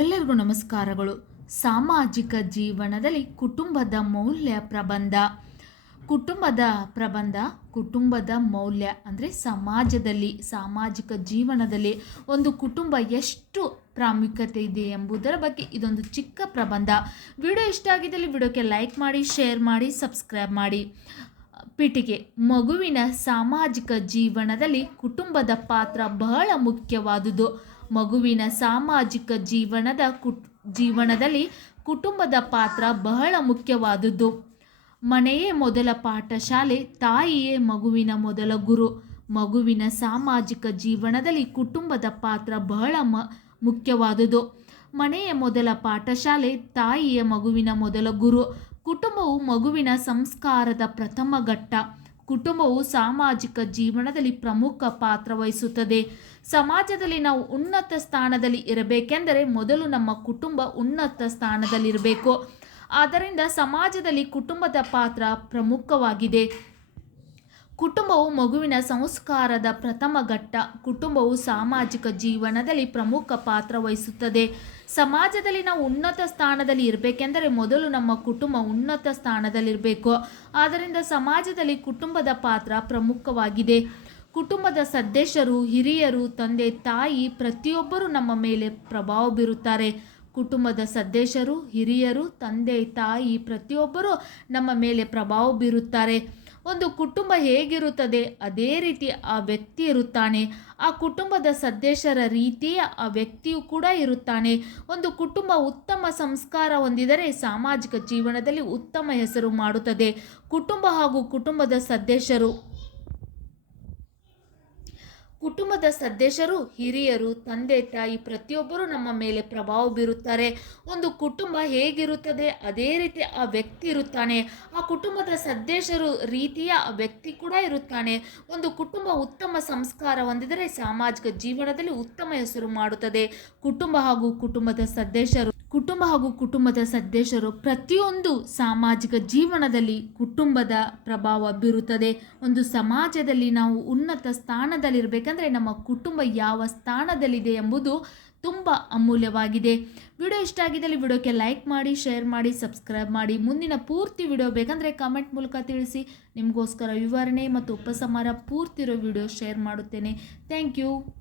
ಎಲ್ಲರಿಗೂ ನಮಸ್ಕಾರಗಳು. ಸಾಮಾಜಿಕ ಜೀವನದಲ್ಲಿ ಕುಟುಂಬದ ಮೌಲ್ಯ ಪ್ರಬಂಧ. ಕುಟುಂಬದ ಮೌಲ್ಯ ಅಂದರೆ ಸಮಾಜದಲ್ಲಿ, ಸಾಮಾಜಿಕ ಜೀವನದಲ್ಲಿ ಒಂದು ಕುಟುಂಬ ಎಷ್ಟು ಪ್ರಾಮುಖ್ಯತೆ ಇದೆ ಎಂಬುದರ ಬಗ್ಗೆ ಇದೊಂದು ಚಿಕ್ಕ ಪ್ರಬಂಧ. ವಿಡಿಯೋ ಇಷ್ಟ ಆಗಿದ್ದಲ್ಲಿ ವಿಡಿಯೋಕ್ಕೆ ಲೈಕ್ ಮಾಡಿ, ಶೇರ್ ಮಾಡಿ, ಸಬ್ಸ್ಕ್ರೈಬ್ ಮಾಡಿ. ಪೀಠಿಕೆ: ಮಗುವಿನ ಸಾಮಾಜಿಕ ಜೀವನದಲ್ಲಿ ಕುಟುಂಬದ ಪಾತ್ರ ಬಹಳ ಮುಖ್ಯವಾದುದು. ಮಗುವಿನ ಸಾಮಾಜಿಕ ಜೀವನದಲ್ಲಿ ಕುಟುಂಬದ ಪಾತ್ರ ಬಹಳ ಮುಖ್ಯವಾದುದು. ಮನೆಯೇ ಮೊದಲ ಪಾಠಶಾಲೆ, ತಾಯಿಯೇ ಮಗುವಿನ ಮೊದಲ ಗುರು. ಮಗುವಿನ ಸಾಮಾಜಿಕ ಜೀವನದಲ್ಲಿ ಕುಟುಂಬದ ಪಾತ್ರ ಬಹಳ ಮುಖ್ಯವಾದುದು. ಮನೆಯ ಮೊದಲ ಪಾಠಶಾಲೆ, ತಾಯಿಯೇ ಮಗುವಿನ ಮೊದಲ ಗುರು. ಕುಟುಂಬವು ಮಗುವಿನ ಸಂಸ್ಕಾರದ ಪ್ರಥಮ ಘಟ್ಟ. ಕುಟುಂಬವು ಸಾಮಾಜಿಕ ಜೀವನದಲ್ಲಿ ಪ್ರಮುಖ ಪಾತ್ರ ವಹಿಸುತ್ತದೆ. ಸಮಾಜದಲ್ಲಿ ನಾವು ಉನ್ನತ ಸ್ಥಾನದಲ್ಲಿ ಇರಬೇಕೆಂದರೆ ಮೊದಲು ನಮ್ಮ ಕುಟುಂಬ ಉನ್ನತ ಸ್ಥಾನದಲ್ಲಿರಬೇಕು. ಆದ್ದರಿಂದ ಸಮಾಜದಲ್ಲಿ ಕುಟುಂಬದ ಪಾತ್ರ ಪ್ರಮುಖವಾಗಿದೆ. ಕುಟುಂಬವು ಮಗುವಿನ ಸಂಸ್ಕಾರದ ಪ್ರಥಮ ಘಟ್ಟ. ಕುಟುಂಬವು ಸಾಮಾಜಿಕ ಜೀವನದಲ್ಲಿ ಪ್ರಮುಖ ಪಾತ್ರ ವಹಿಸುತ್ತದೆ. ಸಮಾಜದಲ್ಲಿ ನಾವು ಉನ್ನತ ಸ್ಥಾನದಲ್ಲಿ ಇರಬೇಕೆಂದರೆ ಮೊದಲು ನಮ್ಮ ಕುಟುಂಬ ಉನ್ನತ ಸ್ಥಾನದಲ್ಲಿರಬೇಕು. ಆದ್ದರಿಂದ ಸಮಾಜದಲ್ಲಿ ಕುಟುಂಬದ ಪಾತ್ರ ಪ್ರಮುಖವಾಗಿದೆ. ಕುಟುಂಬದ ಸದಸ್ಯರು, ಹಿರಿಯರು, ತಂದೆ ತಾಯಿ ಪ್ರತಿಯೊಬ್ಬರೂ ನಮ್ಮ ಮೇಲೆ ಪ್ರಭಾವ ಬೀರುತ್ತಾರೆ. ಕುಟುಂಬದ ಸದಸ್ಯರು, ಹಿರಿಯರು, ತಂದೆ ತಾಯಿ ಪ್ರತಿಯೊಬ್ಬರೂ ನಮ್ಮ ಮೇಲೆ ಪ್ರಭಾವ ಬೀರುತ್ತಾರೆ. ಒಂದು ಕುಟುಂಬ ಹೇಗಿರುತ್ತದೆ ಅದೇ ರೀತಿ ಆ ವ್ಯಕ್ತಿ ಇರುತ್ತಾನೆ. ಆ ಕುಟುಂಬದ ಸದಸ್ಯರ ರೀತಿಯ ಆ ವ್ಯಕ್ತಿಯು ಕೂಡ ಇರುತ್ತಾನೆ. ಒಂದು ಕುಟುಂಬ ಉತ್ತಮ ಸಂಸ್ಕಾರ ಹೊಂದಿದರೆ ಸಾಮಾಜಿಕ ಜೀವನದಲ್ಲಿ ಉತ್ತಮ ಹೆಸರು ಮಾಡುತ್ತದೆ. ಕುಟುಂಬ ಹಾಗೂ ಕುಟುಂಬದ ಸದಸ್ಯರು, ಹಿರಿಯರು, ತಂದೆ ತಾಯಿ ಪ್ರತಿಯೊಬ್ಬರೂ ನಮ್ಮ ಮೇಲೆ ಪ್ರಭಾವ ಬೀರುತ್ತಾರೆ. ಒಂದು ಕುಟುಂಬ ಹೇಗಿರುತ್ತದೆ ಅದೇ ರೀತಿ ಆ ವ್ಯಕ್ತಿ ಇರುತ್ತಾನೆ. ಆ ಕುಟುಂಬದ ಸದಸ್ಯರು ರೀತಿಯ ಆ ವ್ಯಕ್ತಿ ಕೂಡ ಇರುತ್ತಾನೆ. ಒಂದು ಕುಟುಂಬ ಉತ್ತಮ ಸಂಸ್ಕಾರ ಹೊಂದಿದರೆ ಸಾಮಾಜಿಕ ಜೀವನದಲ್ಲಿ ಉತ್ತಮ ಹೆಸರು ಮಾಡುತ್ತದೆ. ಕುಟುಂಬ ಹಾಗೂ ಕುಟುಂಬದ ಸದಸ್ಯರು ಪ್ರತಿಯೊಂದು ಸಾಮಾಜಿಕ ಜೀವನದಲ್ಲಿ ಕುಟುಂಬದ ಪ್ರಭಾವ ಬೀರುತ್ತದೆ. ಒಂದು ಸಮಾಜದಲ್ಲಿ ನಾವು ಉನ್ನತ ಸ್ಥಾನದಲ್ಲಿರಬೇಕಂದ್ರೆ ನಮ್ಮ ಕುಟುಂಬ ಯಾವ ಸ್ಥಾನದಲ್ಲಿದೆ ಎಂಬುದು ತುಂಬ ಅಮೂಲ್ಯವಾಗಿದೆ. ವಿಡಿಯೋ ಇಷ್ಟ ಆಗಿದ್ದಲ್ಲಿ ವಿಡಿಯೋಕ್ಕೆ ಲೈಕ್ ಮಾಡಿ, ಶೇರ್ ಮಾಡಿ, ಸಬ್ಸ್ಕ್ರೈಬ್ ಮಾಡಿ. ಮುಂದಿನ ಪೂರ್ತಿ ವಿಡಿಯೋ ಬೇಕಂದರೆ ಕಮೆಂಟ್ ಮೂಲಕ ತಿಳಿಸಿ. ನಿಮಗೋಸ್ಕರ ವಿವರಣೆ ಮತ್ತು ಉಪಸಂಹಾರ ಪೂರ್ತಿ ಇರೋ ವಿಡಿಯೋ ಶೇರ್ ಮಾಡುತ್ತೇನೆ. Thank you.